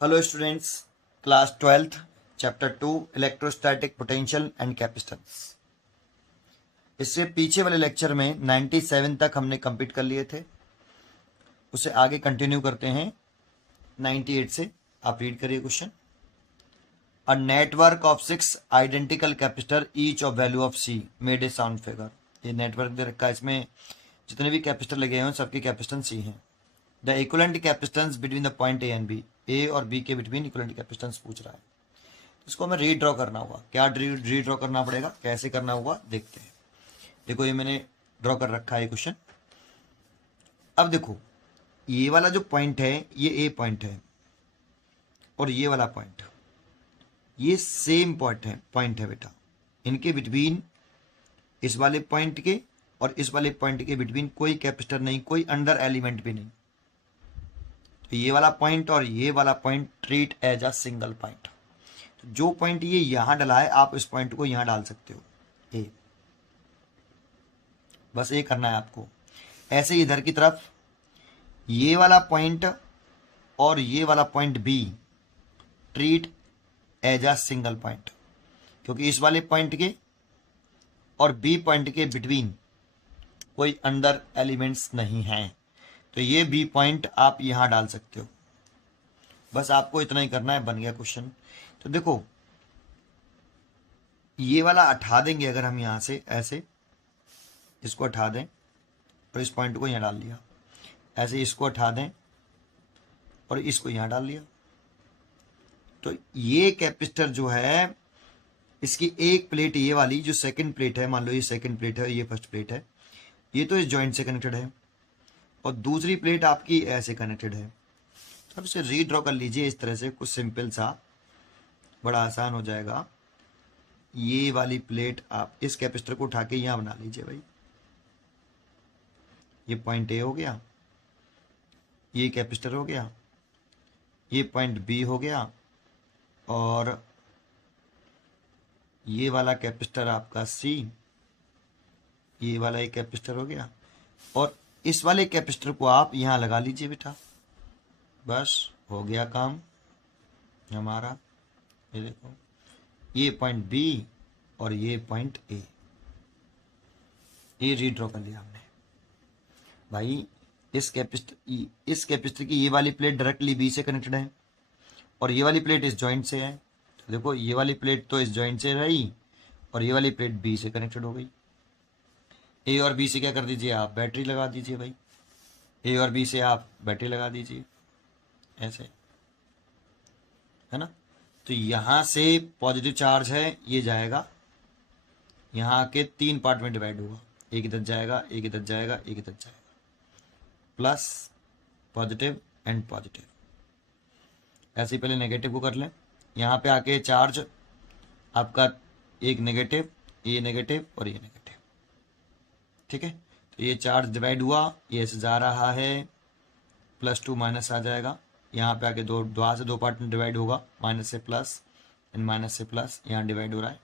Hello students, class 12th chapter 2 electrostatic potential and capacitance. इससे पीछे वाले लेक्चर में 97 तक हमने कंप्लीट कर लिए थे, उसे आगे कंटिन्यू करते हैं 98 से। आप रीड करिए question. A network of 6 identical capacitor each of value of C made a sound figure. ये नेटवर्क दे रखा है, इसमें जितने भी कैपेसिटर लगे हैं सबकी कैपेसिटेंस सी है। The equivalent capacitance between the point A and B, A और बी के बिटवीन इक्विवेलेंट कैपेसिटेंस पूछ रहा है। इसको हमें रीड्रॉ करना होगा। क्या रीड्रॉ करना पड़ेगा, कैसे करना होगा देखते हैं। देखो ये मैंने ड्रॉ कर रखा है क्वेश्चन। अब देखो ये वाला जो पॉइंट है ये ए पॉइंट है और ये वाला पॉइंट ये सेम पॉइंट है बेटा। इनके बिटवीन इस वाले पॉइंट के और इस वाले पॉइंट के बिटवीन कोई कैपेसिटर नहीं, कोई अंडर एलिमेंट भी नहीं। तो ये वाला पॉइंट और ये वाला point treat as a single point. तो जो पॉइंट ये यहां डला है आप इस पॉइंट को यहां डाल सकते हो, ए। बस ये करना है आपको। ऐसे इधर की तरफ ये वाला पॉइंट और ये वाला point B treat as a single point, क्योंकि इस वाले पॉइंट के और बी पॉइंट के बिटवीन कोई अंडर एलिमेंट्स नहीं हैं। तो ये बी पॉइंट आप यहां डाल सकते हो। बस आपको इतना ही करना है, बन गया क्वेश्चन। तो देखो ये वाला हटा देंगे, अगर हम यहां से ऐसे इसको हटा दें और इस पॉइंट को यहां डाल लिया, ऐसे इसको हटा दें और इसको यहां डाल लिया, तो ये कैपेसिटर जो है इसकी एक प्लेट ये वाली जो सेकंड प्लेट है, मान लो ये सेकंड प्लेट है, ये फर्स्ट प्लेट है, ये तो इस जॉइंट से कनेक्टेड है और दूसरी प्लेट आपकी ऐसे कनेक्टेड है। तो अब इसे रीड्रॉ कर लीजिए इस तरह से, कुछ सिंपल सा, बड़ा आसान हो जाएगा। ये वाली प्लेट आप इस कैपेसिटर को उठा के यहां बना लीजिए भाई। ये पॉइंट ए हो गया, ये कैपेसिटर हो गया, ये पॉइंट बी हो गया और ये वाला कैपेसिटर आपका सी, ये वाला एक कैपेसिटर हो गया और इस वाले कैपेसिटर को आप यहां लगा लीजिए बेटा। बस हो गया काम हमारा। ये देखो ये पॉइंट बी और ये पॉइंट ए, ये रीड्रॉ कर लिया हमने भाई। इस कैपेसिटर की ये वाली प्लेट डायरेक्टली बी से कनेक्टेड है और ये वाली प्लेट इस जॉइंट से है। तो देखो ये वाली प्लेट तो इस जॉइंट से रही और ये वाली प्लेट बी से कनेक्टेड हो गई। ए और बी से क्या कर दीजिए, आप बैटरी लगा दीजिए भाई। ए और बी से आप बैटरी लगा दीजिए, ऐसे है ना। तो यहां से पॉजिटिव चार्ज है, ये जाएगा यहाँ के 3 पार्ट में डिवाइड होगा। एक इधर जाएगा, एक इधर जाएगा, एक इधर जाएगा, प्लस पॉजिटिव एंड पॉजिटिव। ऐसे ही पहले नेगेटिव को कर लें। यहाँ पे आके चार्ज आपका एक नेगेटिव, ये नेगेटिव और ये नेगेटिव, ठीक है। तो ये चार्ज डिवाइड हुआ, ये ऐसे जा रहा है, +2 माइनस आ जाएगा। यहाँ पे आके द्वारा से 2 पार्ट में डिवाइड होगा, माइनस से प्लस एंड माइनस से प्लस, यहाँ डिवाइड हो रहा है।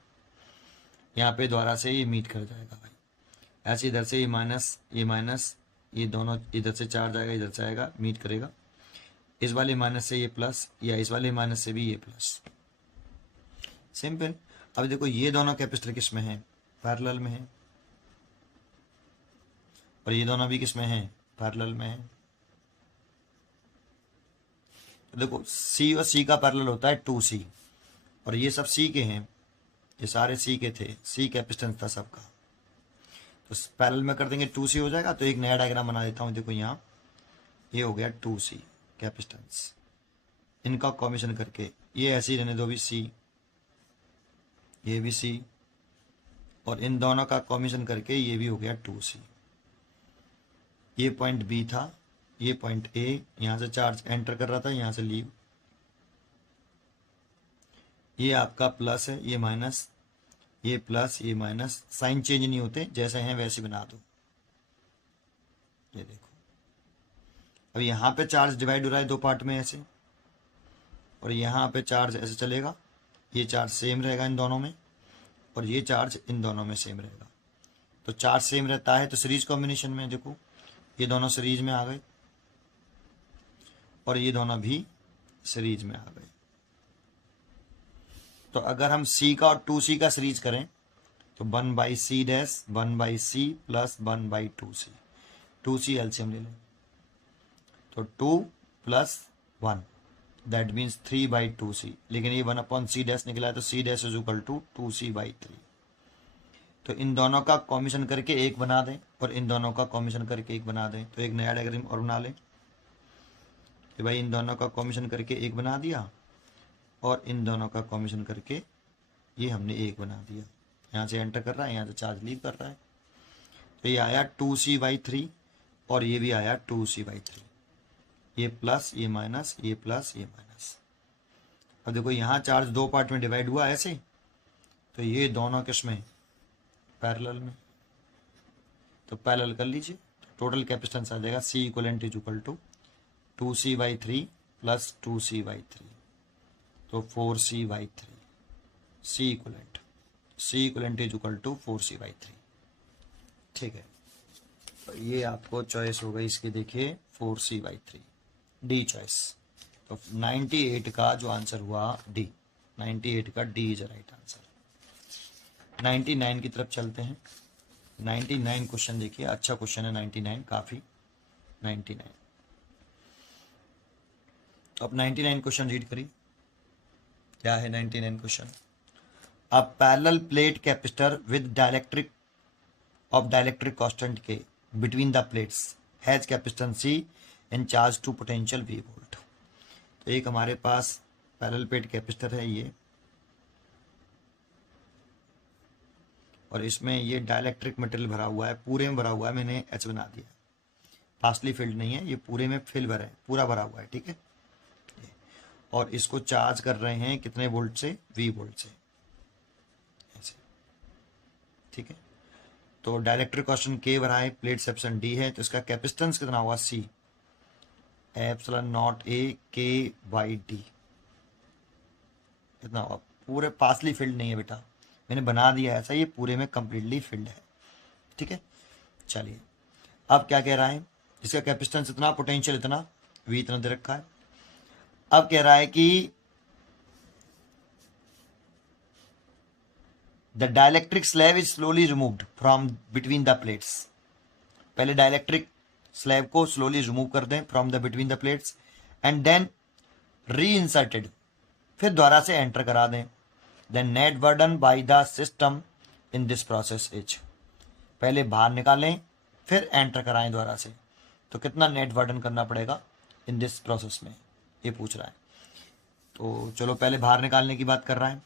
यहाँ पे द्वारा से ये मीट कर जाएगा भाई। ऐसे इधर से ये माइनस, ये दोनों इधर से चार्ज आएगा, इधर से आएगा, मीट करेगा। इस वाले माइनस से ये प्लस या इस वाले माइनस से भी ये प्लस, सिंपल। अब देखो ये दोनों कैपेसिटर किस में है, पैरेलल में है, और ये दोनों भी किस में है, पैरेलल में है। तो देखो सी और सी का पैरेलल होता है 2C और ये सब सी के हैं, ये सारे सी के थे, सी कैपेसिटेंस था सबका। तो पैरेलल में कर देंगे 2C हो जाएगा। तो एक नया डायग्राम बना देता हूँ। देखो यहाँ ये हो गया 2C कैपेसिटेंस, इनका कॉम्बिनेशन करके ये ऐसे ही रहने दो भी सी, ये भी सी, और इन दोनों का कॉम्बिनेशन करके ये भी हो गया 2C। ये पॉइंट बी था, ये पॉइंट ए, यहां से चार्ज एंटर कर रहा था, यहां से लीव। ये आपका प्लस है, ये माइनस, ये प्लस, ये माइनस, साइन चेंज नहीं होते, जैसे हैं वैसे बना दो। ये देखो अब यहाँ पे चार्ज डिवाइड हो रहा है 2 पार्ट में ऐसे, और यहाँ पे चार्ज ऐसे चलेगा। ये चार्ज सेम रहेगा इन दोनों में और ये चार्ज इन दोनों में सेम रहेगा। तो चार्ज सेम रहता है तो सीरीज कॉम्बिनेशन में देखो ये दोनों सीरीज में आ गए और ये दोनों भी सीरीज में आ गए। तो अगर हम C का और 2C का सीरीज करें तो 1/C dash 1/C plus 1/2C, 2C LCM ले लें तो 2 प्लस 1 दैट मीन्स 3/2C, लेकिन ये 1/C डैश निकला है तो C dash is equal to 2C/3। तो इन दोनों का कॉम्बिनेशन करके एक बना दें और इन दोनों का कॉम्बिनेशन करके एक बना दें। तो एक नया डायग्राम और बना लें कि भाई इन दोनों का कॉम्बिनेशन करके एक बना दिया और इन दोनों का कॉम्बिनेशन करके ये हमने एक बना दिया। यहाँ से एंटर कर रहा है, यहाँ से चार्ज लीव कर रहा है। तो ये आया 2C/3 और ये भी आया 2C/3, ये प्लस ये माइनस, ये प्लस ये माइनस। अब देखो यहाँ चार्ज दो पार्ट में डिवाइड हुआ ऐसे, तो ये दोनों किसमें पैरेलल में, तो पैरेलल कर लीजिए। तो टोटल कैपेसिटेंस आ जाएगा C equivalent is equal to 2C/3 plus 2C/3, तो 4C/3। C equivalent is equal to 4C/3। ठीक है, तो ये आपको चॉइस हो गई इसकी, देखिए 4C/3 डी चॉइस। तो 98 का जो आंसर हुआ डी, 98 का डी इज राइट आंसर। 99 की तरफ चलते हैं। 99 क्वेश्चन देखिए, अच्छा क्वेश्चन है 99, काफी 99। अब 99 क्वेश्चन रीड करिए, क्या है 99 question. A parallel plate capacitor with dielectric of dielectric constant K between the plates has capacitance C and charge to potential V volt। तो एक हमारे पास पैरेलल प्लेट कैपेसिटर है ये, और इसमें ये डाइलेक्ट्रिक मटेरियल भरा हुआ है, पूरे में भरा हुआ है, मैंने H बना दिया, पार्शली फिल्ड नहीं है, ये पूरे में फिल भरा है, पूरा भरा हुआ है। ठीक है, और इसको चार्ज कर रहे हैं कितने वोल्ट से, V वोल्ट से, ऐसे। ठीक है, तो डाइलेक्ट्रिक कांस्टेंट K भरा है, प्लेट सेप्शन D है, तो इसका कैपेसिटेंस कितना होगा C, epsilon not A K/D कितना होगा। पूरे पार्शली फिल्ड नहीं है बेटा, मैंने बना दिया ऐसा, ये पूरे में कंप्लीटली फिल्ड है। ठीक है, चलिए अब क्या कह रहा है, इसका कैपेसिटेंस इतना, पोटेंशियल इतना, V इतना दे रखा है। अब कह रहा है कि The dielectric slab is slowly removed from between the plates। पहले डाइलेक्ट्रिक स्लैब को स्लोली रिमूव कर दें from the between the plates and then reinserted, फिर दोबारा से एंटर करा दें। Then net burden by the system in this process is, पहले बाहर निकालें फिर एंटर कराएं दोबारा से, तो कितना नेट बर्डन करना पड़ेगा इन दिस प्रोसेस में, ये पूछ रहा है। तो चलो पहले बाहर निकालने की बात कर रहा है,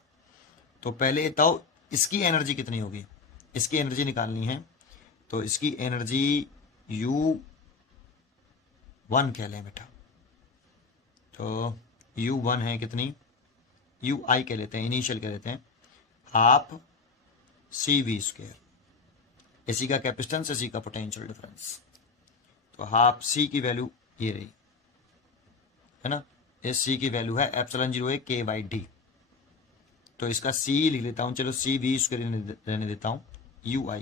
तो पहले बताओ इसकी एनर्जी कितनी होगी, इसकी एनर्जी निकालनी है। तो इसकी एनर्जी U1 कह लें बेटा, तो U1 है कितनी, UI कह लेते हैं, इनिशियल कह लेते हैं, हाफ CV², इसी का कैपेसिटेंस, इसी का पोटेंशियल डिफरेंस। तो हाफ C की वैल्यू ये रही है ना, इस C की वैल्यू है एप्सिलॉन 0 K/D। तो इसका C लिख लेता हूँ, चलो CV² रहने देता हूँ UI,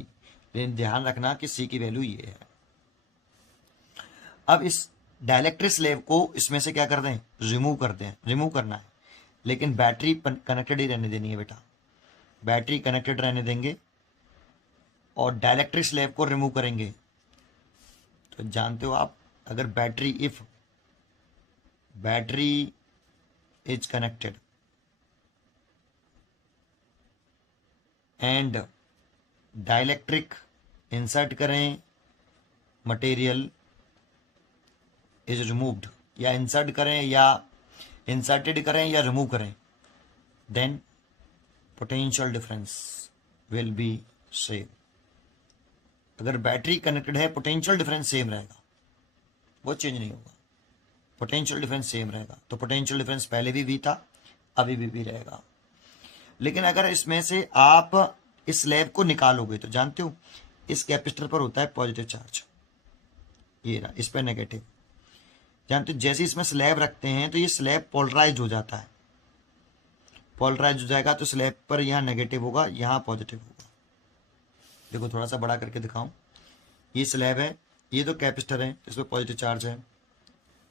लेकिन ध्यान रखना कि C की वैल्यू ये है। अब इस डाइलेक्ट्रिक स्लैब को इसमें से क्या कर दें, रिमूव कर दें, रिमूव करना है, लेकिन बैटरी कनेक्टेड ही रहने देनी है बेटा, बैटरी कनेक्टेड रहने देंगे और डाइलेक्ट्रिक स्लैब को रिमूव करेंगे। तो जानते हो आप, अगर battery, if battery is connected and dielectric insert करें, मटेरियल इज रिमूव्ड, या इंसर्ट करें या इंसर्टेड करें या रिमूव करें, then potential difference will be same. अगर बैटरी कनेक्टेड है पोटेंशियल डिफरेंस सेम रहेगा, वो चेंज नहीं होगा, पोटेंशियल डिफरेंस सेम रहेगा। तो पोटेंशियल डिफरेंस पहले भी V था, अभी भी रहेगा। लेकिन अगर इसमें से आप इस स्लैब को निकालोगे तो जानते हो इस कैपेसिटर पर होता है पॉजिटिव चार्ज, ये रहा, इस पर नेगेटिव। जानते हो जैसे इसमें स्लैब रखते हैं तो ये स्लैब पोलराइज हो जाता है, पोलराइज हो जाएगा तो स्लैब पर यहाँ नेगेटिव होगा, यहाँ पॉजिटिव होगा। देखो थोड़ा सा बड़ा करके दिखाऊं, ये स्लैब है, ये तो कैपेसिटर है, इस पर पॉजिटिव चार्ज है,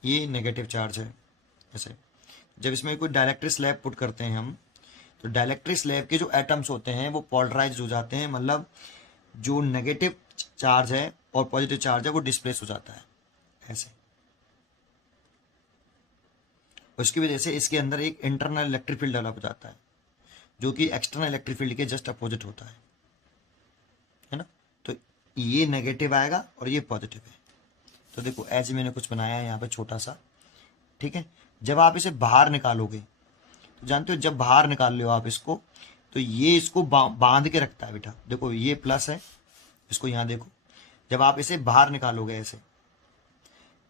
ये नेगेटिव चार्ज है, ऐसे। जब इसमें कोई डायलेक्ट्रिक स्लैब पुट करते हैं हम, तो डायलेक्ट्रिक स्लैब के जो एटम्स होते हैं वो पोलराइज्ड हो जाते हैं, मतलब जो नेगेटिव चार्ज है और पॉजिटिव चार्ज है वो डिस्प्लेस हो जाता है ऐसे। उसकी वजह से इसके अंदर एक इंटरनल इलेक्ट्रिक फील्ड डेवलप हो जाता है जो कि एक्सटर्नल इलेक्ट्रिक फील्ड के जस्ट अपोजिट होता है ना। तो ये नेगेटिव आएगा और ये पॉजिटिव है। तो देखो ऐसे मैंने कुछ बनाया है यहाँ पे छोटा सा, ठीक है। जब आप इसे बाहर निकालोगे तो जानते हो जब बाहर निकाल लो आप इसको, तो ये इसको बांध के रखता है बेटा। देखो ये प्लस है, इसको यहाँ देखो, जब आप इसे बाहर निकालोगे ऐसे,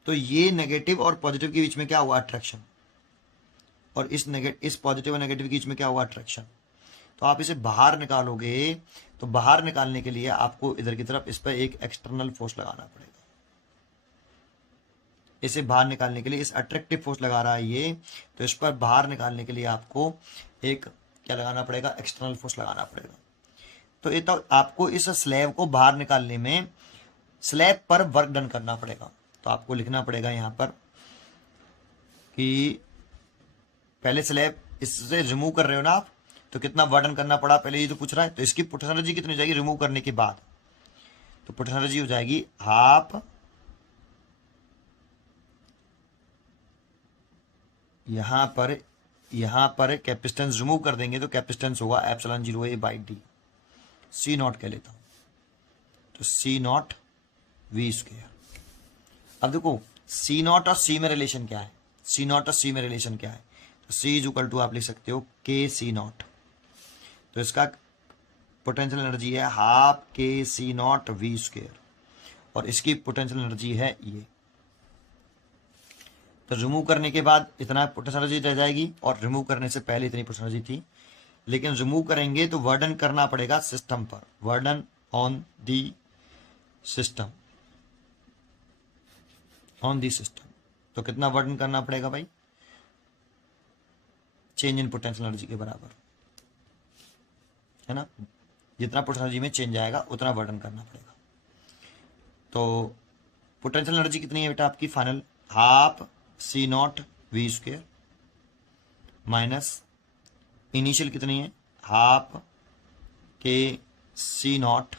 तो ये नेगेटिव और पॉजिटिव के बीच में क्या हुआ, अट्रैक्शन, और इस पॉजिटिव और नेगेटिव के बीच में क्या हुआ, अट्रैक्शन। तो आप इसे बाहर निकालोगे, तो बाहर निकालने के लिए आपको इधर की तरफ इस पर एक एक्सटर्नल फोर्स लगाना पड़ेगा। इसे बाहर निकालने के लिए इस अट्रैक्टिव फोर्स लगा रहा है ये, तो इस पर बाहर निकालने के लिए आपको एक क्या लगाना पड़ेगा, एक्सटर्नल फोर्स लगाना पड़ेगा। तो ये तो आपको इस स्लैब को बाहर निकालने में स्लैब पर वर्क डन करना पड़ेगा। तो आपको लिखना पड़ेगा यहाँ पर कि पहले स्लैब इससे रिमूव कर रहे हो ना आप, तो कितना वर्क डन करना पड़ा पहले ये तो पूछ रहा है। तो इसकी पोटेंशियल एनर्जी कितनी हो जाएगी रिमूव करने के बाद, तो पोटेंशियल एनर्जी हो जाएगी हाफ, यहाँ पर कैपेसिटेंस रिमूव कर देंगे तो कैपेसिटेंस होगा epsilon 0 a by D, C naught कह लेता हूँ, तो सी नॉट वी स्क्वायर। अब देखो सी नॉट और सी में रिलेशन क्या है, सी नॉट और सी में रिलेशन क्या है, तो सी इज इक्वल टू आप लिख सकते हो के सी नॉट। तो इसका पोटेंशियल एनर्जी है half K C naught V square, और इसकी पोटेंशियल एनर्जी है ये। तो रिमूव करने के बाद इतना पोटेंशियल एनर्जी रह जाएगी, और रिमूव करने से पहले इतनी पोटेंशियल एनर्जी थी। लेकिन रिमूव करेंगे तो वर्डन करना पड़ेगा सिस्टम पर, work done on the system, on the system. तो कितना वर्डन करना पड़ेगा भाई, चेंज इन पोटेंशियल एनर्जी के बराबर, है ना। जितना पोटेंशियल एनर्जी में चेंज आएगा उतना वर्डन करना पड़ेगा। तो पोटेंशियल एनर्जी कितनी है बेटा आपकी final, half C naught V square minus initial कितनी है, half K C naught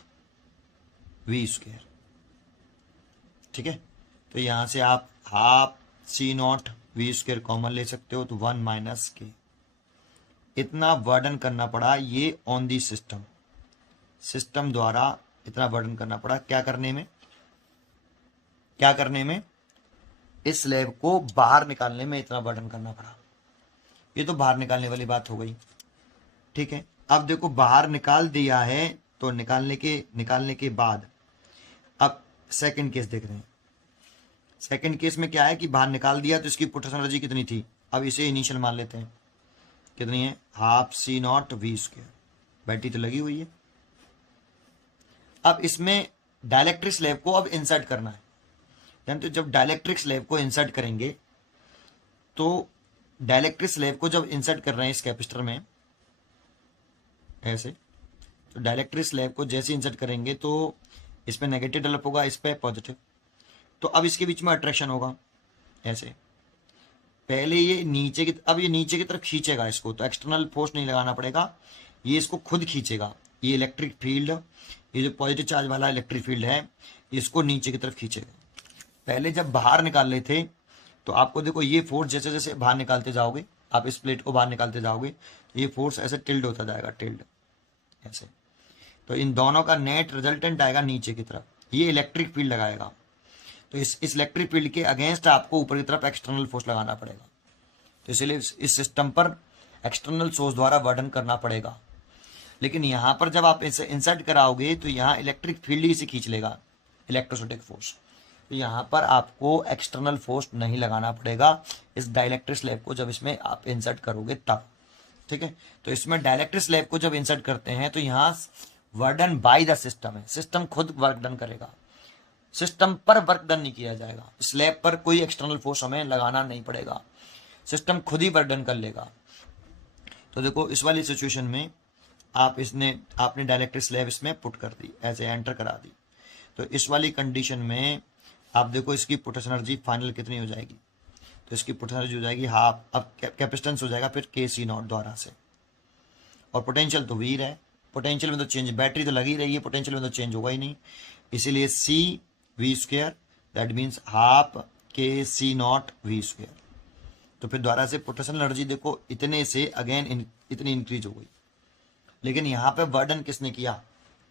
V square, ठीक है। तो यहां से आप half C naught V square common ले सकते हो, तो 1 माइनस के। इतना वर्डन करना पड़ा ये ऑन दी सिस्टम, सिस्टम द्वारा इतना वर्डन करना पड़ा, क्या करने में, क्या करने में, इस स्लैब को बाहर निकालने में इतना वर्डन करना पड़ा। ये तो बाहर निकालने वाली बात हो गई, ठीक है। अब देखो बाहर निकाल दिया है, तो निकालने के बाद अब सेकंड केस देख रहे हैं। सेकंड केस में क्या है कि बाहर निकाल दिया तो इसकी पोटेंशियल एनर्जी कितनी थी, अब इसे इनिशियल मान लेते हैं, कितनी है, half C naught V square, battery तो लगी हुई है। अब इसमें डाइलेक्ट्रिक स्लैब को अब इंसर्ट करना है। जानते हो जब डाइलेक्ट्रिक स्लैब को इंसर्ट करेंगे, तो डाइलेक्ट्रिक स्लैब को जब इंसर्ट कर रहे हैं इस कैपेसिटर में ऐसे, तो डाइलेक्ट्रिक स्लैब को जैसे इंसर्ट करेंगे तो इसमें नेगेटिव डेवलप होगा, इस पे पॉजिटिव। तो अब इसके बीच में अट्रैक्शन होगा ऐसे, पहले ये नीचे की, अब ये नीचे की तरफ खींचेगा इसको, तो एक्सटर्नल फोर्स नहीं लगाना पड़ेगा, ये इसको खुद खींचेगा। ये इलेक्ट्रिक फील्ड, ये जो पॉजिटिव चार्ज वाला इलेक्ट्रिक फील्ड है, इसको नीचे की तरफ खींचेगा। पहले जब बाहर निकाल रहे थे तो आपको देखो ये फोर्स जैसे जैसे बाहर निकालते जाओगे, आप इस प्लेट को बाहर निकालते जाओगे, तो ये फोर्स ऐसे टिल्ड होता जाएगा, टिल्ड ऐसे। तो इन दोनों का नेट रिजल्टेंट आएगा नीचे की तरफ, ये इलेक्ट्रिक फील्ड लगाएगा। तो इस इलेक्ट्रिक फील्ड के अगेंस्ट आपको ऊपर की तरफ एक्सटर्नल फोर्स लगाना पड़ेगा। तो इसलिए इस सिस्टम पर एक्सटर्नल सोर्स द्वारा वर्डन करना पड़ेगा। लेकिन यहाँ पर जब आप इसे इंसर्ट कराओगे तो यहाँ इलेक्ट्रिक फील्ड ही इसे खींच लेगा, इलेक्ट्रोस्टैटिक फोर्स। तो यहाँ पर आपको एक्सटर्नल फोर्स नहीं लगाना पड़ेगा इस डाइलेक्ट्रिक स्लैब को जब इसमें आप इंसर्ट करोगे तब, ठीक है। तो इसमें डाइलेक्ट्रिक स्लैब को जब इंसर्ट करते हैं तो यहाँ वर्डन बाय द सिस्टम है, सिस्टम खुद वर्क डन करेगा, सिस्टम पर वर्क डन नहीं किया जाएगा। स्लैब पर कोई एक्सटर्नल फोर्स हमें लगाना नहीं पड़ेगा, सिस्टम खुद ही वर्क डन कर लेगा। तो देखो इस वाली सिचुएशन में आपने डाइलेक्ट्रिक स्लैब इसमें पुट कर दी, ऐसे एंटर करा दी। तो इस वाली कंडीशन में आप देखो इसकी पोटेंशियल एनर्जी फाइनल कितनी हो जाएगी। तो इसकी पोटेंशियल एनर्जी हो जाएगी हाफ। अब कैपेसिटेंस हो जाएगा फिर के सी नॉट द्वारा से, और पोटेंशियल तो वी है, पोटेंशियल में तो चेंज, बैटरी तो लगी रही है, पोटेंशियल में तो चेंज होगा ही नहीं, इसीलिए C V square that means half K C naught V square. तो फिर द्वारा से पोटेंशियल एनर्जी देखो इतने से अगेन इतनी इंक्रीज हो गई, लेकिन यहाँ पे बर्डन किसने किया,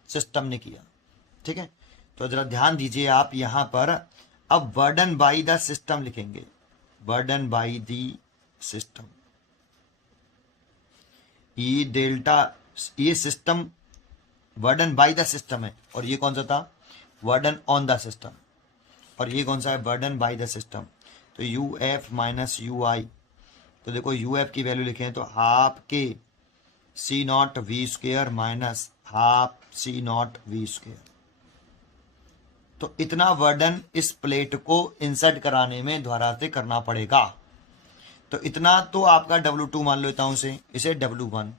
सिस्टम ने किया। ठीक है, तो जरा ध्यान दीजिए आप यहाँ पर, अब बर्डन बाई द सिस्टम लिखेंगे, बर्डन बाई द सिस्टम, ये डेल्टा, ये system burden by the system है, और ये कौन सा था, बर्डन ऑन द सिस्टम, और ये कौन सा है, बर्डन बाई द सिस्टम। तो यू एफ माइनस यू आई, तो देखो यू एफ की वैल्यू लिखें तो half K C naught V square minus half C naught V square. तो इतना बर्डन इस प्लेट को इंसर्ट कराने में द्वारा से करना पड़ेगा। तो इतना तो आपका W2 मान लेता हूं इसे W1,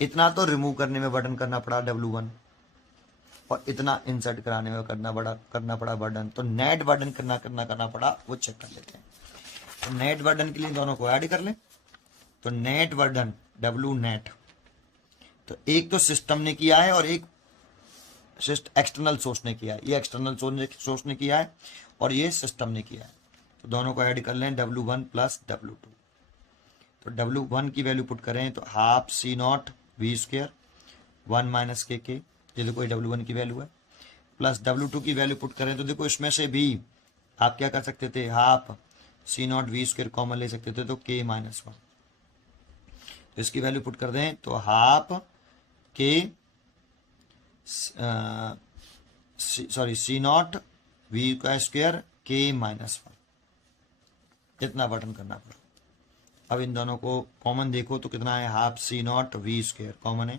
इतना तो रिमूव करने में बर्डन करना पड़ा W1, और इतना इंसर्ट कराने में करना पड़ा बर्डन। तो नेट बर्डन करना पड़ा, वो चेक कर लेते हैं। तो नेट बर्डन के लिए दोनों को ऐड कर लें, तो नेट बर्डन W नेट, तो एक तो सिस्टम ने किया है और एक एक्सटर्नल सोर्स ने किया है, ये एक्सटर्नल सोर्स ने किया है और ये सिस्टम ने किया है। तो दोनों को ऐड कर लें W1 प्लस W2। तो W1 की वैल्यू पुट करें तो half C naught V square 1 minus के, ये देखो ये W1 की वैल्यू है, प्लस W2 की वैल्यू पुट करें तो देखो इसमें से भी आप क्या कर सकते थे, half C naught V square common ले सकते थे, तो K माइनस 1। तो इसकी वैल्यू पुट कर दें तो half K C naught we का स्क्वेयर K माइनस 1, इतना बटन करना पड़ा। अब इन दोनों को कॉमन देखो तो कितना है, half C naught V square common है,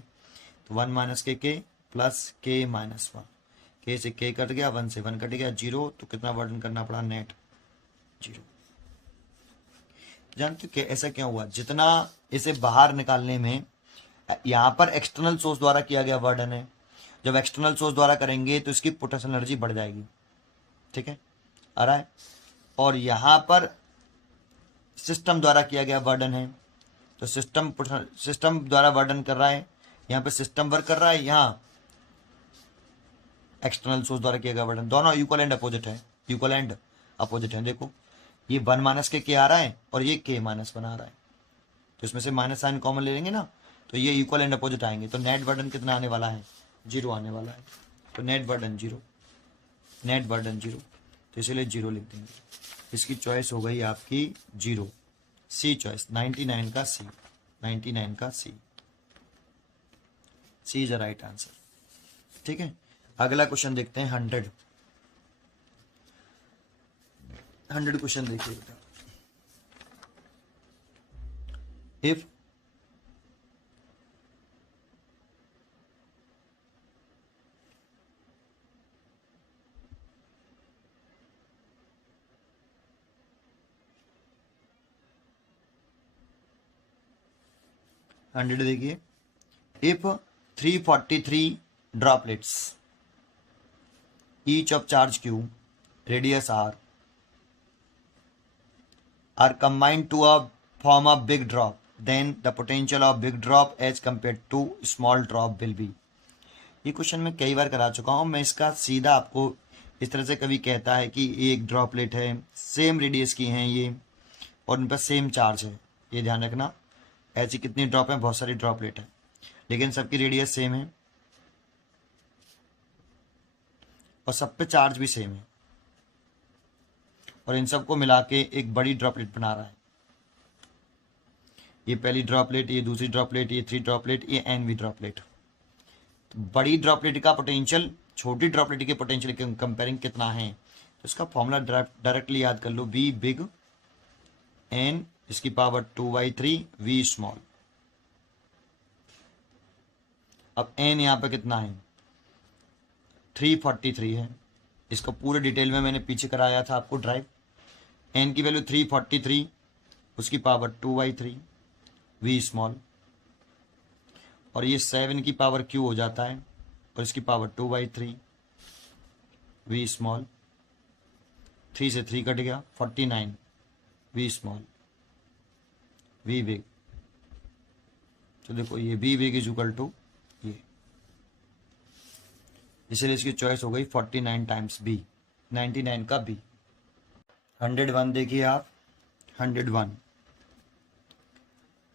तो 1 माइनस के प्लस K माइनस 1, K से K कट गया, 1 से 1 कट गया, 0, तो कितना बर्डन करना पड़ा, नेट 0। जानते हो ऐसा क्यों हुआ, जितना इसे बाहर निकालने में यहाँ पर एक्सटर्नल सोर्स द्वारा किया गया बर्डन है, जब एक्सटर्नल सोर्स द्वारा करेंगे तो इसकी पोटेंशियल एनर्जी बढ़ जाएगी। ठीक है, आ रहा है, और यहाँ पर सिस्टम द्वारा किया गया बर्डन है, तो सिस्टम द्वारा बर्डन कर रहा है, यहाँ पे सिस्टम वर्क कर रहा है, यहाँ एक्सटर्नल सोर्स द्वारा किया गया बर्डन, दोनों इक्वल एंड अपोजिट है, इक्वल एंड अपोजिट है। देखो ये 1 माइनस के आ रहा है और ये K माइनस 1 आ रहा है, तो इसमें से माइनस साइन कॉमन ले लेंगे ना, तो ये इक्वल एंड अपोजिट आएंगे, तो नेट बर्डन कितना आने वाला है, 0 आने वाला है। तो नेट बर्डन 0, नेट बर्डन 0, तो इसलिए 0 लिख देंगे। इसकी चॉइस हो गई आपकी 0, सी चॉइस, 99 का सी, 99 का सी, सी इज द राइट आंसर। ठीक है, अगला क्वेश्चन देखते हैं 100 क्वेश्चन देखिए बेटा। इफ हंड्रेड देखिए, if 343 droplets each of charge q radius r are combined to form a big drop, then the potential of big drop as compared to small drop will be। ये question मैं कई बार करा चुका हूं, मैं इसका सीधा आपको इस तरह से, कभी कहता है कि एक ड्रॉपलेट है, सेम रेडियस की हैं ये, और उन पर सेम चार्ज है, ये ध्यान रखना। ऐसी कितनी ड्रॉप है, बहुत सारी ड्रॉपलेट है, लेकिन सबकी रेडियस सेम है और सब पे चार्ज भी सेम है, और इन सबको मिला के एक बड़ी ड्रॉपलेट बना रहा है। ये पहली ड्रॉपलेट, ये दूसरी ड्रॉपलेट, ये 3 ड्रॉपलेट, ये NV ड्रॉपलेट। तो बड़ी ड्रॉपलेट का पोटेंशियल छोटी ड्रॉपलेट के पोटेंशियल के कंपेयरिंग कितना है, तो इसका फॉर्मूला डायरेक्टली याद कर लो, V बिग N इसकी पावर 2/3 V स्मॉल। अब N यहाँ पे कितना है, 343 है, इसको पूरे डिटेल में मैंने पीछे कराया था आपको ड्राइव। N की वैल्यू 343, उसकी पावर 2/3 V स्मॉल, और ये 7 की पावर Q हो जाता है और इसकी पावर 2/3 V स्मॉल। 3 से 3 कट गया, 49 वी स्मॉल, वी बिग। तो देखो ये V big is equal to ये, इसलिए इसकी चॉइस हो गई 49 टाइम्स बी, 99 का बी। 101 देखिए आप, 101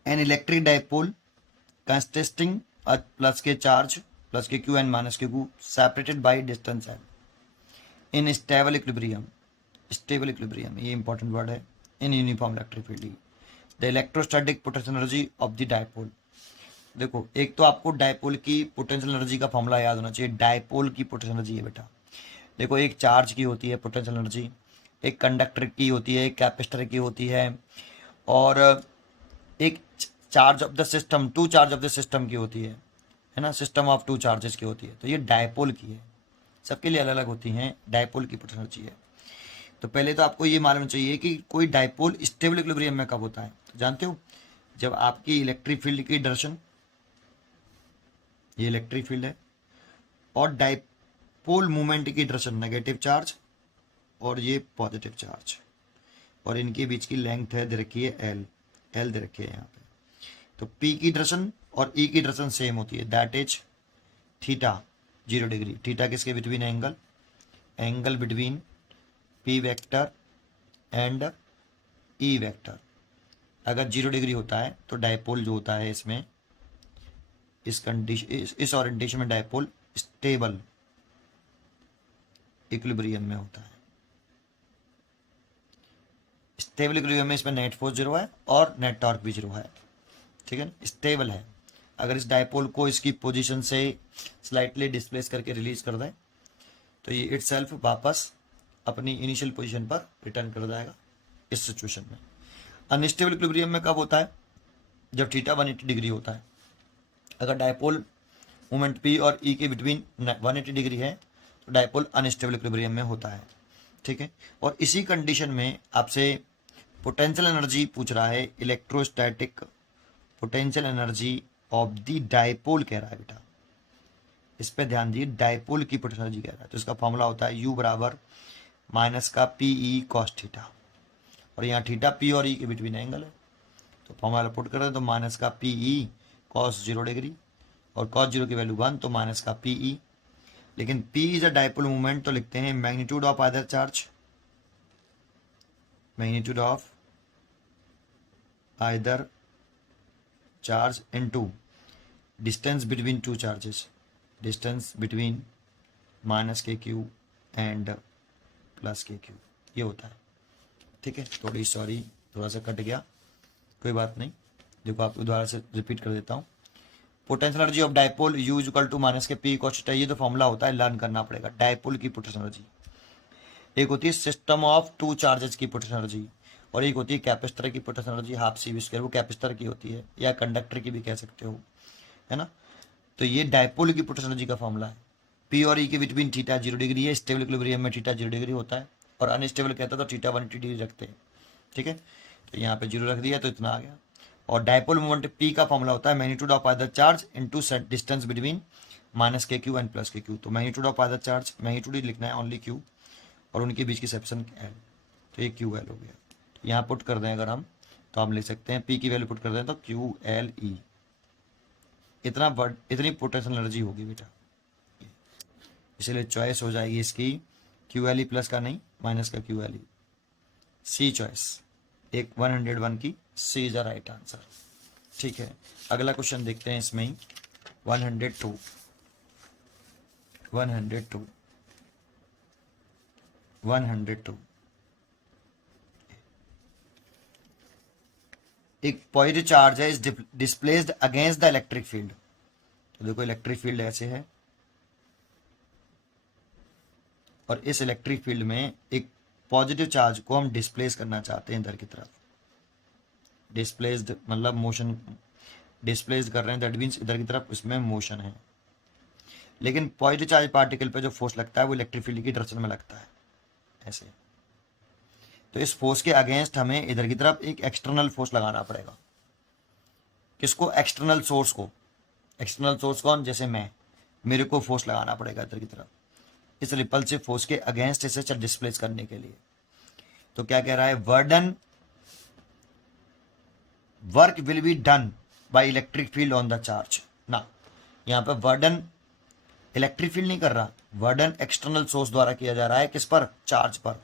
an electric dipole consisting plus के चार्ज प्लस के क्यू एंड माइनस के Q separated by distance L in stable equilibrium, stable equilibrium ये इंपॉर्टेंट वर्ड है, in uniform electric field, the electrostatic potential energy of the dipole. देखो एक तो आपको dipole की पोटेंशियल एनर्जी का फॉर्मूला याद होना चाहिए। डाइपोल की पोटेंशियल एनर्जी है बेटा, देखो एक चार्ज की होती है पोटेंशियल एनर्जी, एक कंडक्टर की होती है, एक कैपेसिटर की होती है, और एक charge of the system, two charge of the system की होती है ना, सिस्टम ऑफ टू चार्जेस की होती है। तो ये डाइपोल की है, सबके लिए अलग अलग होती हैं, डाइपोल की पोटेंशियल एनर्जी है। तो पहले तो आपको ये मालूम चाहिए कि कोई डाइपोल स्टेबल इक्विलिब्रियम में कब होता है। तो जानते हो जब आपकी इलेक्ट्रिक फील्ड की डायरेक्शन, ये इलेक्ट्रिक फील्ड है, और डाइपोल मूवमेंट की डायरेक्शन नेगेटिव चार्ज और ये पॉजिटिव चार्ज, और इनके बीच की लेंथ है दे रखी है एल, एल दे रखी है यहाँ पे। तो P की डायरेक्शन और E की डायरेक्शन सेम होती है, that is theta 0 degree. Theta किसके between angle, angle between P vector and E vector. अगर 0 डिग्री होता है तो डाइपोल जो होता है इसमें, इस कंडीशन, इस ओरिएंटेशन में डाइपोल स्टेबल इक्विलिब्रियम में होता है। स्टेबल इक्विलिब्रियम में इसमें नेट फोर्स 0 है और नेट टॉर्क भी 0 है, ठीक है, स्टेबल है। अगर इस डाइपोल को इसकी पोजीशन से स्लाइटली डिस्प्लेस करके रिलीज कर दें तो ये इटसेल्फ वापस अपनी इनिशियल पोजीशन पर रिटर्न कर जाएगा इस सिचुएशन में। अनस्टेबल इक्विलिब्रियम में कब होता है, जब थीटा 180 डिग्री होता है। अगर डाइपोल मोमेंट P और E के बिटवीन 180 डिग्री है तो डाइपोल अनस्टेबल इक्विलिब्रियम में होता है, ठीक है। और इसी कंडीशन में आपसे पोटेंशियल एनर्जी पूछ रहा है, electrostatic potential energy of the dipole कह रहा है बेटा, इस पे ध्यान दीजिए, डाइपोल की पोटेंशियल एनर्जी कह रहा है। तो इसका फॉर्मूला होता है U बराबर माइनस का PE कॉस थीटा, और यहाँ थीटा P और E के बिटवीन एंगल है, तो फॉर्मूला पुट कर दें तो माइनस का PE कॉस 0 डिग्री, और कॉस 0 की वैल्यू 1, तो माइनस का PE। लेकिन P is a dipole movement, तो लिखते हैं magnitude of either charge, magnitude of either charge into distance between two charges, distance between minus के क्यू एंड प्लस के क्यू, ये होता है, ठीक है। थोड़ी सॉरी, थोड़ा सा कट गया, कोई बात नहीं। देखो आपको दोबारा से रिपीट कर देता हूँ। Potential energy of dipole U equal to minus के P कॉस थीटा, ये तो फॉर्मूला होता है, लर्न करना पड़ेगा। डाइपोल की पोटेंशियल एनर्जी एक होती है सिस्टम ऑफ टू चार्जेस की पोटेंशियल एनर्जी, और एक होती है कैपेसिटर की पोटेंशियल एनर्जी हाफ CV², वो कैपेसिटर की होती है, या कंडक्टर की भी कह सकते हो, है ना। तो ये डाइपोल की पोटेंशियल एनर्जी का फॉर्मूला है। P और E के बिटवीन थीटा 0 डिग्री है, स्टेबल इक्विलिब्रियम में थीटा 0 डिग्री होता है, और अनस्टेबल कहता है तो थीटा 180 डिग्री रखते हैं, ठीक है। तो यहाँ पे 0 रख दिया तो इतना आ गया। और डाइपोल मोमेंट P का फॉर्मूला होता है magnitude of either charge into distance between minus के क्यू एंड प्लस के क्यू। तो magnitude of either charge, magnitude ही लिखना है ओनली क्यू, और उनके बीच की सेक्शन एल, तो ये क्यू एल हो गया। तो यहाँ पुट कर दें अगर हम, तो हम ले सकते हैं P की वैल्यू पुट कर दें तो QLE, इतना वर्ड, इतनी पोटेंशियल एनर्जी होगी बेटा, इसलिए चॉइस हो जाएगी इसकी QLE प्लस का नहीं, माइनस का QLE, सी चॉइस, एक 101 की सी इज द राइट आंसर, ठीक है। अगला क्वेश्चन देखते हैं इसमें ही, 102 एक पॉजिटिव चार्ज है is displaced against the electric field. तो देखो इलेक्ट्रिक फील्ड ऐसे है, और इस इलेक्ट्रिक फील्ड में एक पॉजिटिव चार्ज को हम डिस्प्लेस करना चाहते हैं इधर की तरफ। डिस्प्लेस्ड मतलब मोशन, डिस्प्लेस कर रहे हैं, दैट मीन्स इधर की तरफ इसमें मोशन है। लेकिन पॉजिटिव चार्ज पार्टिकल पे जो फोर्स लगता है वो इलेक्ट्रिक फील्ड की डायरेक्शन में लगता है, ऐसे। तो इस फोर्स के अगेंस्ट हमें इधर की तरफ एक एक्सटर्नल फोर्स लगाना पड़ेगा। किसको? एक्सटर्नल सोर्स को। एक्सटर्नल सोर्स कौन? जैसे मेरे को फोर्स लगाना पड़ेगा इधर की तरफ, इस रिपल्सिव फोर्स के अगेंस्ट इसे डिस्प्लेस करने के लिए। तो क्या कह रहा है? Work done work will be done by electric field on the charge ना, यहाँ पे वर्डन इलेक्ट्रिक फील्ड नहीं कर रहा, वर्डन एक्सटर्नल सोर्स द्वारा किया जा रहा है, किस पर, चार्ज पर,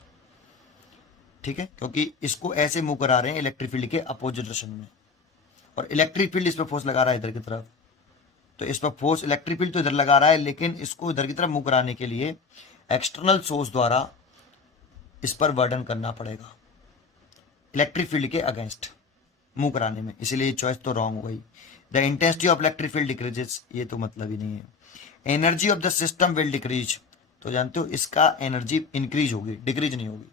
ठीक है, क्योंकि इसको ऐसे मूव करा रहे हैं इलेक्ट्रिक फील्ड के अपोजिट डायरेक्शन में, और इलेक्ट्रिक फील्ड इस पर फोर्स लगा रहा है इधर की तरफ, तो इस पर फोर्स इलेक्ट्रिक फील्ड तो इधर लगा रहा है, लेकिन इसको इधर की तरफ मूव कराने के लिए एक्सटर्नल सोर्स द्वारा इस पर वर्डन करना पड़ेगा इलेक्ट्रिक फील्ड के अगेंस्ट मूव कराने में, इसीलिए चॉइस तो रॉन्ग हो गई। The intensity of electric field decreases, ये तो मतलब ही नहीं है। Energy of the system will decrease, तो जानते हो इसका एनर्जी इंक्रीज होगी, डिक्रीज नहीं होगी,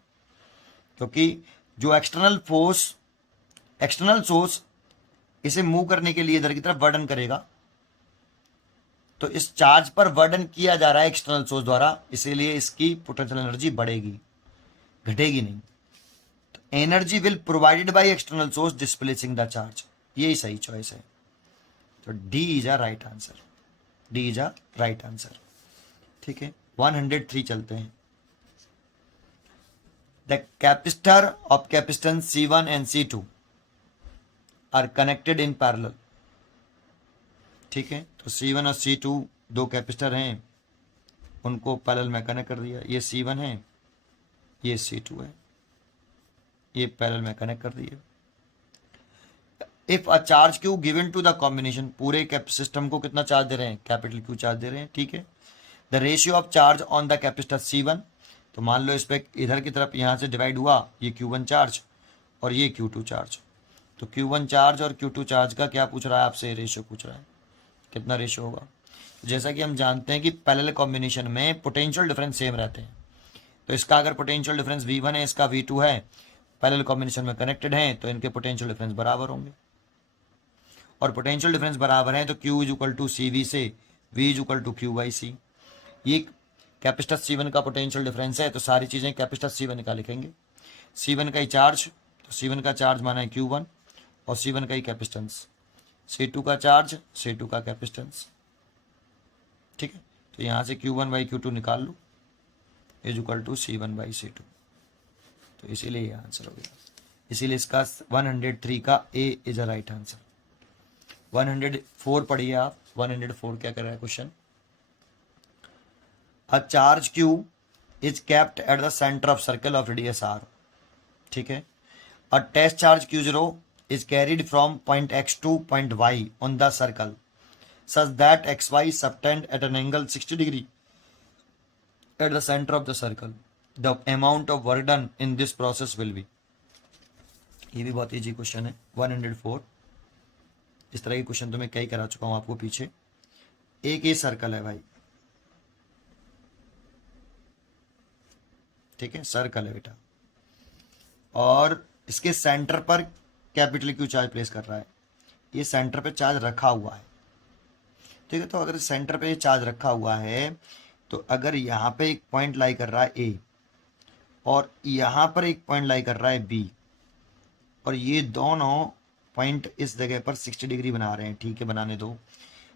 क्योंकि जो एक्सटर्नल सोर्स इसे मूव करने के लिए इधर की तरफ वर्डन करेगा, तो इस चार्ज पर वर्डन किया जा रहा है एक्सटर्नल सोर्स द्वारा, इसीलिए इसकी पोटेंशियल एनर्जी बढ़ेगी, घटेगी नहीं। तो energy will provided by external source displacing the charge, यही सही चॉइस है। तो D is a right answer, D is a right answer, ठीक है। 103 चलते हैं। The capacitor of capacitance C1 and C2 are connected in parallel, ठीक है, तो C1 और C2 दो कैपेसिटर हैं, उनको पैरेलल में कनेक्ट कर दिया, ये C1 है, ये C2 है, ये पैरेलल में कनेक्ट कर दिए। If a charge Q given to the combination, पूरे सिस्टम को कितना चार्ज दे रहे हैं, कैपिटल क्यू चार्ज दे रहे हैं, ठीक है। The ratio of charge on the capacitor C1, तो मान लो इस पर इधर की तरफ यहाँ से डिवाइड हुआ, ये Q1 चार्ज और ये Q2 चार्ज, तो Q1 चार्ज और Q2 चार्ज का क्या पूछ रहा है आपसे, रेशियो पूछ रहा है, कितना रेशियो होगा। जैसा कि हम जानते हैं कि पैरेलल कॉम्बिनेशन में पोटेंशियल डिफरेंस सेम रहते हैं, तो इसका अगर पोटेंशियल डिफरेंस V1 है, इसका V2 है, पैरेलल कॉम्बिनेशन में कनेक्टेड हैं, तो इनके पोटेंशियल डिफरेंस बराबर होंगे, और पोटेंशियल डिफरेंस बराबर है तो Q is equal to CV से V is equal to Q/C। ये कैपेसिटर C1 का पोटेंशियल डिफरेंस है, तो सारी चीज़ें कैपेसिटर C1 का लिखेंगे। C1 का ही चार्ज, तो C1 का चार्ज माना है Q1 और C1 का ही कैपेसिटेंस, C2 का चार्ज, C2 का कैपेसिटेंस, ठीक है। तो यहाँ से Q1/Q2 निकाल लो, इज इक्वल टू C1/C2, तो इसीलिए ये आंसर हो गया। इसीलिए इसका 103 का A is a right answer. 104 पढ़िए आप, 104 क्या कर रहा है question. A charge Q is kept at the centre of circle of radius R, ठीक है। A test charge Q0 is carried from point X to point Y on the circle such that XY subtend at an angle 60 degree at the center of the circle. The amount of work done in this process will be, ये भी बहुत easy question है 104। इस तरह के question तो मैं कई करा चुका हूं आपको पीछे। एक ये सर्कल है भाई, ठीक है, सर्कल है बेटा, और इसके सेंटर पर कैपिटल Q चार्ज प्लेस कर रहा है, ये सेंटर पे चार्ज रखा हुआ है, ठीक है। तो अगर सेंटर पे चार्ज रखा हुआ है, तो अगर यहाँ पे एक पॉइंट लाई कर रहा है A और यहाँ पर एक पॉइंट लाई कर रहा है B, और ये दोनों पॉइंट इस जगह पर 60 डिग्री बना रहे हैं, ठीक है, बनाने दो,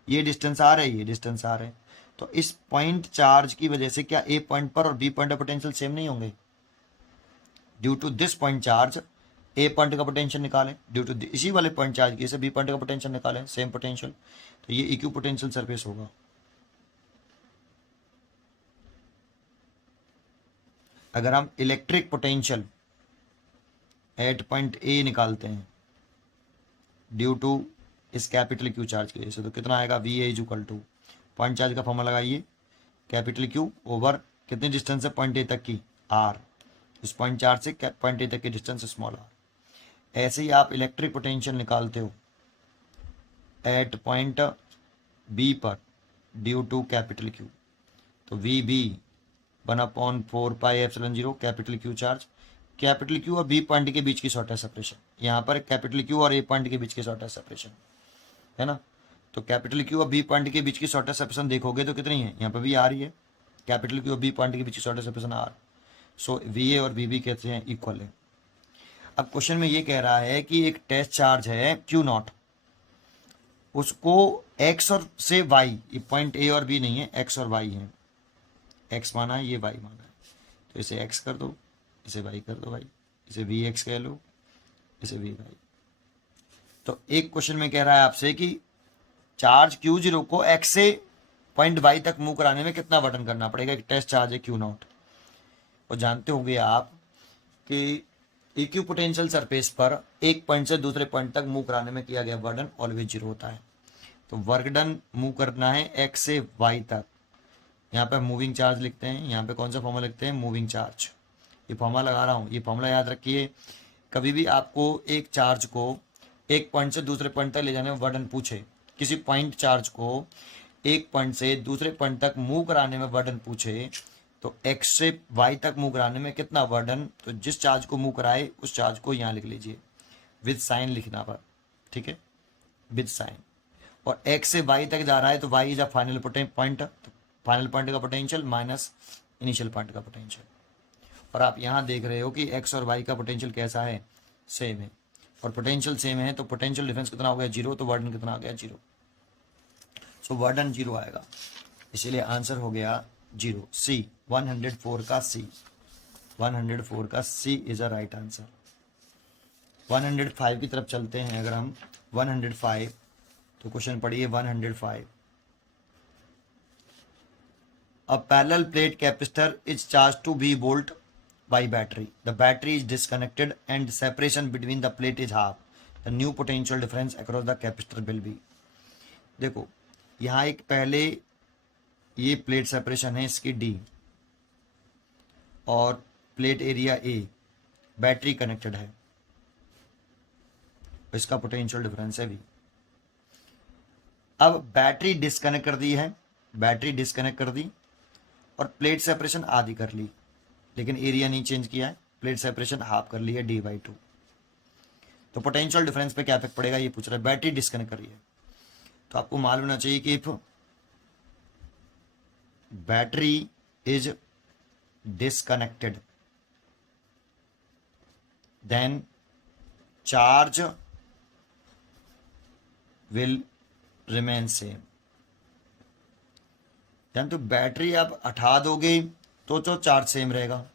ये डिस्टेंस आ रहा है, ये डिस्टेंस आ रहा है, तो इस पॉइंट चार्ज की वजह से क्या A पॉइंट पर और B पॉइंट का पोटेंशियल सेम नहीं होंगे। Due to this point charge A point का पोटेंशियल निकालें, ड्यू टू इसी वाले पॉइंट चार्ज की से बी पॉइंट का पोटेंशियल निकालें, सेम पोटेंशियल, तो ये इक्यू पोटेंशियल सरफेस होगा। अगर हम electric potential at point A निकालते हैं ड्यू टू इस कैपिटल क्यू चार्ज की वजह से, तो कितना आएगा, V A is equal to point charge का फॉर्मूला लगाइए, कैपिटल क्यू ओवर कितनी डिस्टेंस है पॉइंट ए तक की, आर, इस पॉइंट चार्ज से पॉइंट ए तक की डिस्टेंस स्मॉल आर। ऐसे ही आप इलेक्ट्रिक पोटेंशियल निकालते हो एट पॉइंट बी पर ड्यू टू कैपिटल क्यू, तो V B 1/4πε0 capital Q charge, capital Q और बी पॉइंट के बीच की शॉर्टेस्ट सेपरेशन, यहाँ पर कैपिटल क्यू और ए पॉइंट के बीच की शॉर्टेस्ट सेपरेशन है ना, तो कैपिटल क्यू और बी पॉइंट के बीच की शॉर्टेस्ट सेपरेशन देखोगे तो कितनी है, यहाँ पर भी आ रही है, कैपिटल क्यू और बी पॉइंट के बीच की shortest separation R, so V A और बी बी कहते हैं इक्वल है। अब क्वेश्चन में ये कह रहा है कि एक टेस्ट चार्ज है Q0, उसको x और से y, ये पॉइंट ए और बी नहीं है, x और y है, x माना है, ये y माना है, तो इसे x कर दो, इसे y कर दो भाई, इसे vx कह लो, इसे vy, तो एक क्वेश्चन में कह रहा है आपसे कि चार्ज Q0 को x से पॉइंट y तक मूव कराने में कितना वर्डन करना पड़ेगा। एक टेस्ट चार्ज है Q0, और जानते होंगे आप कि इक्वी पोटेंशियल सरफेस पर एक पॉइंट से दूसरे पॉइंट तक मूव कराने में किया गया वर्डन ऑलवेज जीरो होता है। तो वर्क डन मूव करना है x से y तक, यहाँ पे मूविंग चार्ज लिखते हैं, यहाँ पे कौन सा फॉर्मूला लिखते हैं, मूविंग चार्ज। ये फॉर्मूला लगा रहा हूँ, ये फॉर्मूला याद रखिए। कभी भी आपको एक चार्ज को एक पॉइंट से दूसरे पॉइंट तक ले जाने में वर्डन पूछे, किसी पॉइंट चार्ज को एक पॉइंट से दूसरे पॉइंट तक मूव कराने में वर्डन पूछे, तो x से y तक मूव कराने में कितना वर्डन, तो जिस चार्ज को मूव कराए उस चार्ज को यहाँ लिख लीजिए, विद साइन लिखना पर, ठीक है, विद साइन। और x से y तक जा रहा है तो y is a final point, final point का पोटेंशियल माइनस इनिशियल पॉइंट का पोटेंशियल। और आप यहाँ देख रहे हो कि x और y का पोटेंशियल कैसा है, सेम है, और पोटेंशियल सेम है, तो पोटेंशियल डिफरेंस कितना हो गया, जीरो, तो वर्डन कितना आ गया, जीरो। सो वर्डन जीरो आएगा, इसीलिए आंसर हो गया जीरो, सी 104 का सी, 104 का सी इज अ राइट आंसर। 105 की तरफ चलते हैं। अगर हम 105, तो क्वेश्चन पढ़िए 105। A parallel plate capacitor is charged to V volt by battery. The battery is disconnected and separation between the plate is half. The new potential difference across the capacitor will be. देखो यहाँ एक पहले ये plate separation है इसकी D, और plate area A, battery connected है, इसका पोटेंशियल डिफरेंस है V। अब बैटरी डिस्कनेक्ट कर दी है, बैटरी डिस्कनेक्ट कर दी और प्लेट सेपरेशन आधी कर ली, लेकिन एरिया नहीं चेंज किया है, प्लेट सेपरेशन हाफ कर ली है D/2। तो पोटेंशियल डिफरेंस पे क्या इफेक्ट पड़ेगा ये पूछ रहा है, बैटरी डिस्कनेक्ट करी है। तो आपको मालूम होना चाहिए कि if battery is disconnected then charge will remain same. तो बैटरी आप हटा दोगे तो चार्ज सेम रहेगा,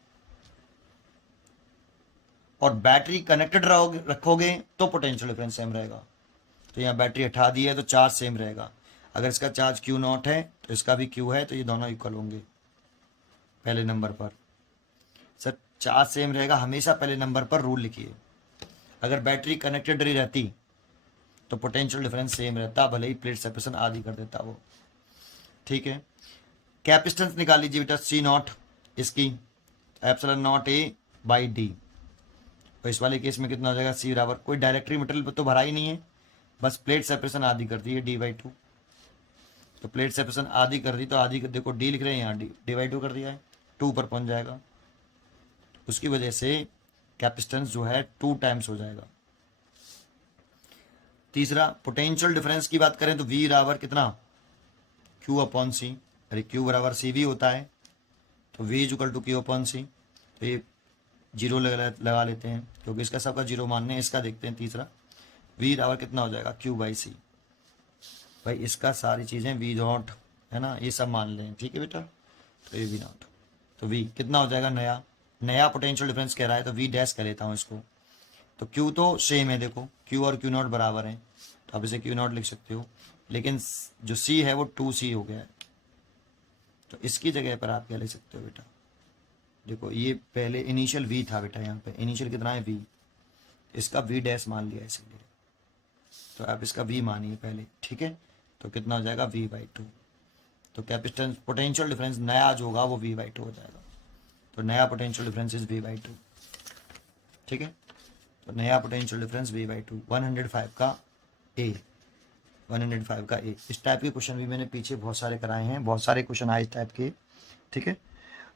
और बैटरी कनेक्टेड रखोगे तो पोटेंशियल डिफरेंस सेम रहेगा। तो यहाँ बैटरी हटा दी है तो चार्ज सेम रहेगा। अगर इसका चार्ज Q0 है तो इसका भी Q है, तो ये दोनों इक्वल होंगे पहले नंबर पर। सर चार्ज सेम रहेगा, हमेशा पहले नंबर पर रूल लिखिए। अगर बैटरी कनेक्टेड रही रहती तो पोटेंशियल डिफरेंस सेम रहता, भले ही प्लेट सेपरेशन आधी कर देता वो, ठीक है। कैपेसिटेंस निकाल लीजिए बेटा, C0 इसकी ε0A/D, तो इस वाले केस में कितना हो जाएगा, C बराबर, कोई डायरेक्टरी मटेरियल तो भरा ही नहीं है, बस प्लेट सेपरेशन आधी कर दी है D/2। तो प्लेट सेपरेशन आधी कर दी तो आधी देखो D लिख रहे हैं, यहाँ D/2 कर दिया है, 2 पर पहुंच जाएगा, उसकी वजह से कैपेसिटेंस जो है 2 टाइम्स हो जाएगा। तीसरा पोटेंशियल डिफरेंस की बात करें तो V बराबर कितना, Q/C, अरे Q बराबर CV होता है, तो V इक्वल टू Q/C। तो ये जीरो लगा लेते हैं क्योंकि इसका सबका जीरो मानने हैं। इसका देखते हैं तीसरा, V बराबर कितना हो जाएगा, Q/C। भाई इसका सारी चीज़ें V0 है ना, ये सब मान लें, ठीक है बेटा। तो ये V0, तो V कितना हो जाएगा, नया पोटेंशियल डिफरेंस कह रहा है तो V डैश कह लेता हूँ इसको। तो Q तो सेम है, देखो Q और Q0 बराबर हैं, तो आप इसे Q0 लिख सकते हो, लेकिन जो C है वो 2C हो गया है, तो इसकी जगह पर आप क्या ले सकते हो बेटा, देखो ये पहले इनिशियल V था बेटा, यहाँ पे इनिशियल कितना है V, इसका V डैश मान लिया इसीलिए, तो आप इसका V मानिए पहले, ठीक है। तो कितना हो जाएगा, V/2। तो कैपेसिटेंस पोटेंशियल डिफरेंस नया जो होगा वो V/2 हो जाएगा, तो नया पोटेंशियल डिफरेंस इज V/2, ठीक है। तो नया पोटेंशियल डिफरेंस V/2। 105 का A, 105 का A। इस टाइप के क्वेश्चन भी मैंने पीछे बहुत सारे कराए हैं, बहुत सारे क्वेश्चन आए इस टाइप के, ठीक है।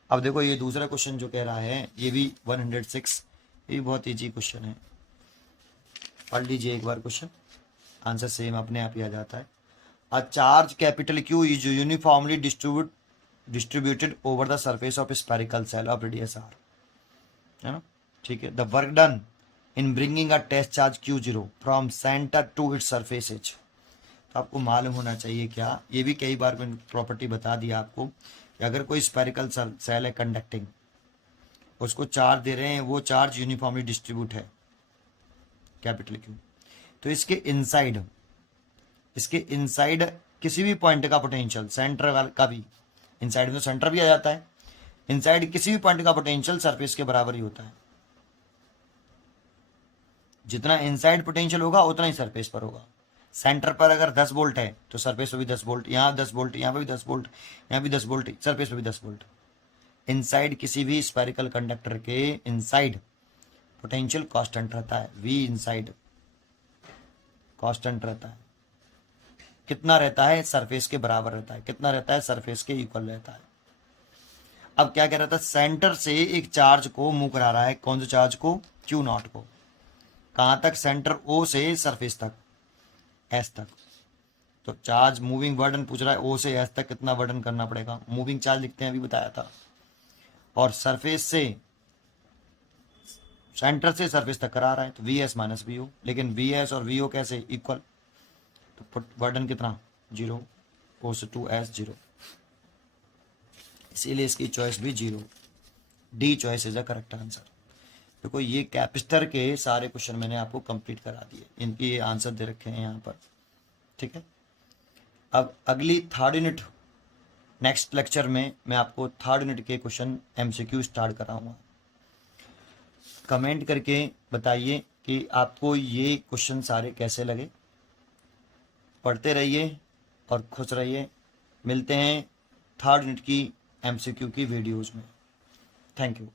अब देखो ये दूसरा क्वेश्चन जो कह रहा है ये भी 106, ये भी बहुत ईजी क्वेश्चन है, पढ़ लीजिए एक बार क्वेश्चन, आंसर सेम अपने आप ही आ जाता है। A charge capital Q is uniformly distributed over the surface of spherical shell of radius r, है ना, ठीक है। The work done in bringing a test charge Q0 from centre to its surface edge. तो आपको मालूम होना चाहिए क्या, ये भी कई बार मैंने प्रॉपर्टी बता दिया आपको कि अगर कोई स्फेरिकल सेल है कंडक्टिंग, उसको चार्ज दे रहे हैं, वो चार्ज यूनिफॉर्मली डिस्ट्रीब्यूट है कैपिटल Q, तो इसके इनसाइड किसी भी पॉइंट का पोटेंशियल, सेंटर वाला का भी, इनसाइड में तो सेंटर भी आ जाता है, इनसाइड किसी भी पॉइंट का पोटेंशियल सरफेस के बराबर ही होता है। जितना इनसाइड पोटेंशियल होगा उतना ही सरफेस पर होगा। सेंटर पर अगर 10 वोल्ट है तो सरफेस पर भी 10 वोल्ट, यहाँ 10 वोल्ट, यहाँ पर भी 10 वोल्ट, यहाँ भी 10 वोल्ट, सरफेस पर भी 10 वोल्ट। इनसाइड किसी भी स्फेरिकल कंडक्टर के इनसाइड पोटेंशियल कांस्टेंट रहता है, वी इनसाइड कांस्टेंट रहता है। कितना रहता है? सरफेस के बराबर रहता है। कितना रहता है? सरफेस के इक्वल रहता है। अब क्या कह रहा था? सेंटर से एक चार्ज को मूव करा रहा है। कौन से चार्ज को? क्यू नॉट को। कहाँ तक? सेंटर ओ से सरफेस तक, एस तक। तो चार्ज मूविंग वर्डन पूछ रहा है, ओ से एस तक कितना वर्डन करना पड़ेगा। मूविंग चार्ज लिखते हैं, अभी बताया था। और सरफेस से, सेंटर से सरफेस तक करा रहा है तो V S minus V O. लेकिन वी एस और वी ओ कैसे? इक्वल। तो वर्डन कितना? 0। ओ से टू एस 0, इसीलिए इसकी चॉइस भी 0। D choice is a correct answer. देखो ये कैपेसिटर के सारे क्वेश्चन मैंने आपको कंप्लीट करा दिए, इनके आंसर दे रखे हैं यहाँ पर, ठीक है। अब अगली थर्ड यूनिट, नेक्स्ट लेक्चर में मैं आपको थर्ड यूनिट के क्वेश्चन एमसीक्यू स्टार्ट कराऊंगा। कमेंट करके बताइए कि आपको ये क्वेश्चन सारे कैसे लगे। पढ़ते रहिए और खुश रहिए। मिलते हैं थर्ड यूनिट की एमसीक्यू की वीडियोज़ में। Thank you.